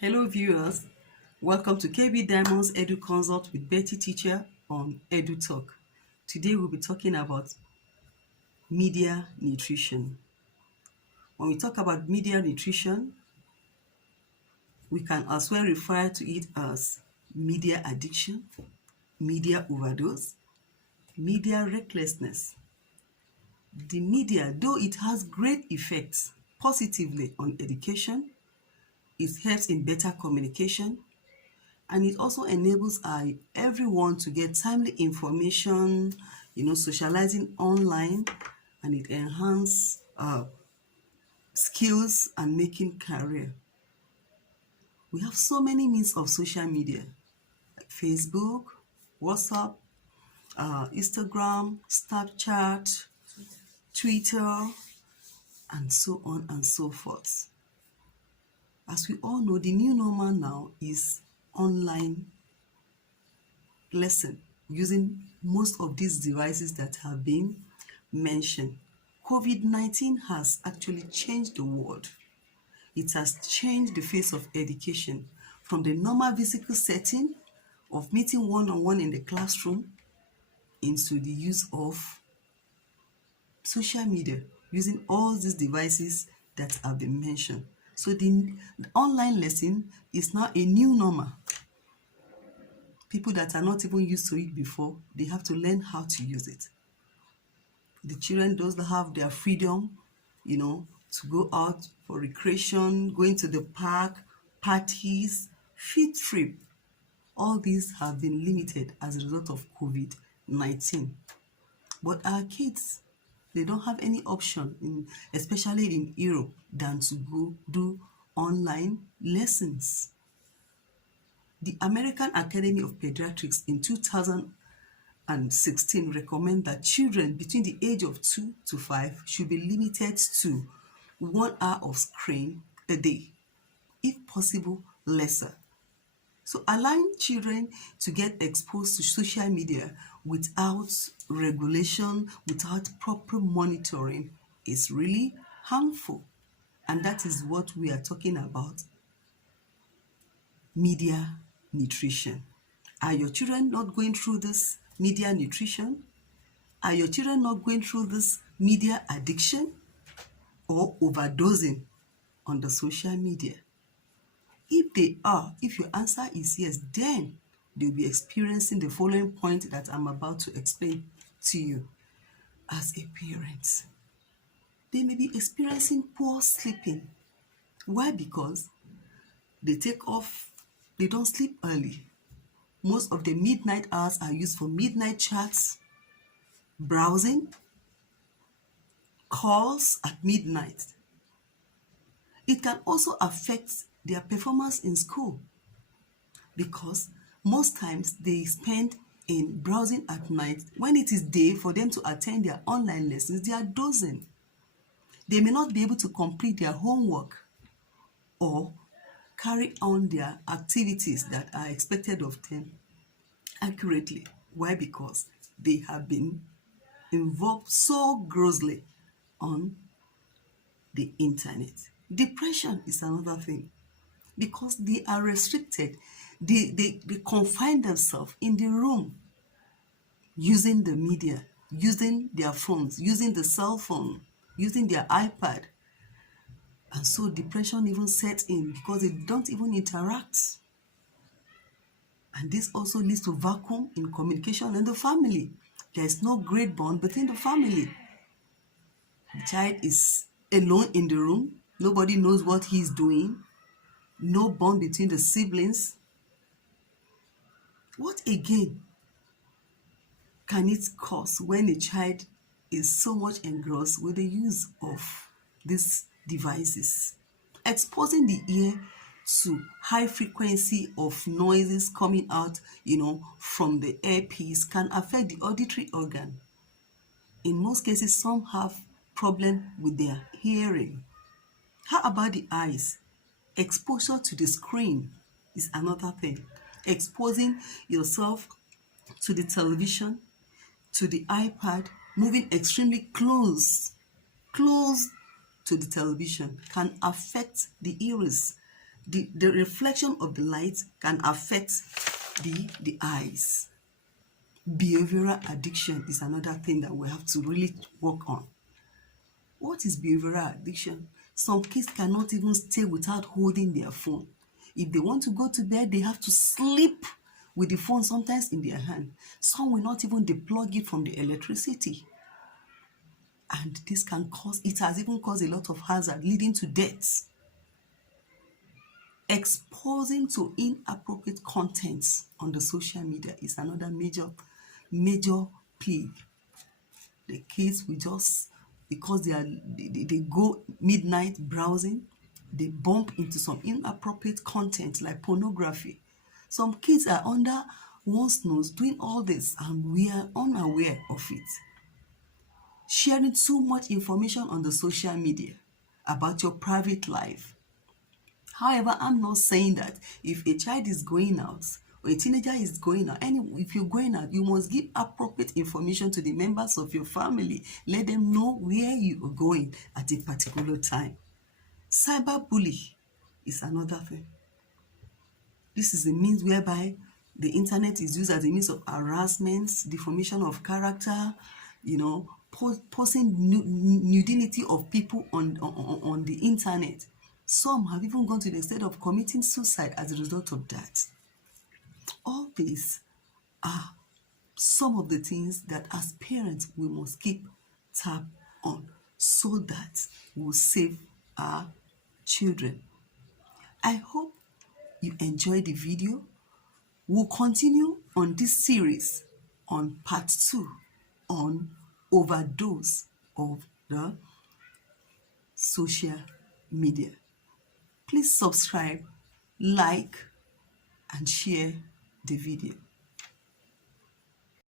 Hello viewers, welcome to KB Diamond's Edu Consult with Betty Teacher on Edu Talk. Today we'll be talking about media nutrition. When we talk about media nutrition, we can as well refer to it as media addiction, media overdose, media recklessness. The media, though it has great effects positively on education, it helps in better communication, and it also enables everyone to get timely information, socializing online, and it enhances skills and making career. We have so many means of social media, like Facebook, WhatsApp, Instagram, Snapchat, Twitter, and so on and so forth. As we all know, the new normal now is online lesson using most of these devices that have been mentioned. COVID-19 has actually changed the world. It has changed the face of education from the normal physical setting of meeting one-on-one in the classroom into the use of social media, using all these devices that have been mentioned. So the online lesson is now a new normal. People that are not even used to it before, they have to learn how to use it. The children, those that have their freedom, to go out for recreation, going to the park, parties, field trip, all these have been limited as a result of COVID-19. But our kids, they don't have any option, especially in Europe, than to go do online lessons. The American Academy of Pediatrics in 2016 recommend that children between the age of 2 to 5 should be limited to 1 hour of screen a day, if possible lesser. So allowing children to get exposed to social media without regulation, without proper monitoring, is really harmful. And that is what we are talking about: media nutrition. Are your children not going through this media nutrition? Are your children not going through this media addiction or overdosing on the social media? If they are, if your answer is yes, then they'll be experiencing the following point that I'm about to explain to you. As a parent, they may be experiencing poor sleeping. Why? Because they don't sleep early. Most of the midnight hours are used for midnight chats, browsing, calls at midnight. It can also affect their performance in school because most times they spend in browsing at night. When it is day for them to attend their online lessons, they are dozing. They may not be able to complete their homework or carry on their activities that are expected of them accurately. Why? Because they have been involved so grossly on the internet. Depression is another thing because they are restricted. They confine themselves in the room using the media, using their phones, using the cell phone, using their iPad. And so depression even sets in because they don't even interact. And this also leads to vacuum in communication in the family. There is no great bond between the family. The child is alone in the room. Nobody knows what he's doing. No bond between the siblings. What again can it cause when a child is so much engrossed with the use of these devices? Exposing the ear to high frequency of noises coming out, from the earpiece can affect the auditory organ. In most cases, some have problem with their hearing. How about the eyes? Exposure to the screen is another thing. Exposing yourself to the television, to the iPad, moving extremely close to the television can affect the iris, the reflection of the light can affect the eyes. Behavioral addiction is another thing that we have to really work on. What is behavioral addiction? Some kids cannot even stay without holding their phone. If they want to go to bed, they have to sleep with the phone sometimes in their hand. Some will not even deplug it from the electricity. And this can cause, it has even caused a lot of hazard leading to deaths. Exposing to inappropriate contents on the social media is another major plague. The kids will just, because they go midnight browsing, they bump into some inappropriate content like pornography. Some kids are under one's nose doing all this and we are unaware of it. Sharing too much information on the social media about your private life. However, I'm not saying that if a child is going out or a teenager is going out, if you're going out, you must give appropriate information to the members of your family. Let them know where you are going at a particular time. Cyberbullying is another thing. This is a means whereby the internet is used as a means of harassment, deformation of character, posting nudity of people on the internet. Some have even gone to the state of committing suicide as a result of that. All these are some of the things that as parents we must keep tab on so that we'll save our children. I hope you enjoyed the video. We'll continue on this series on part 2 on overdose of the social media. Please subscribe, like, and share the video.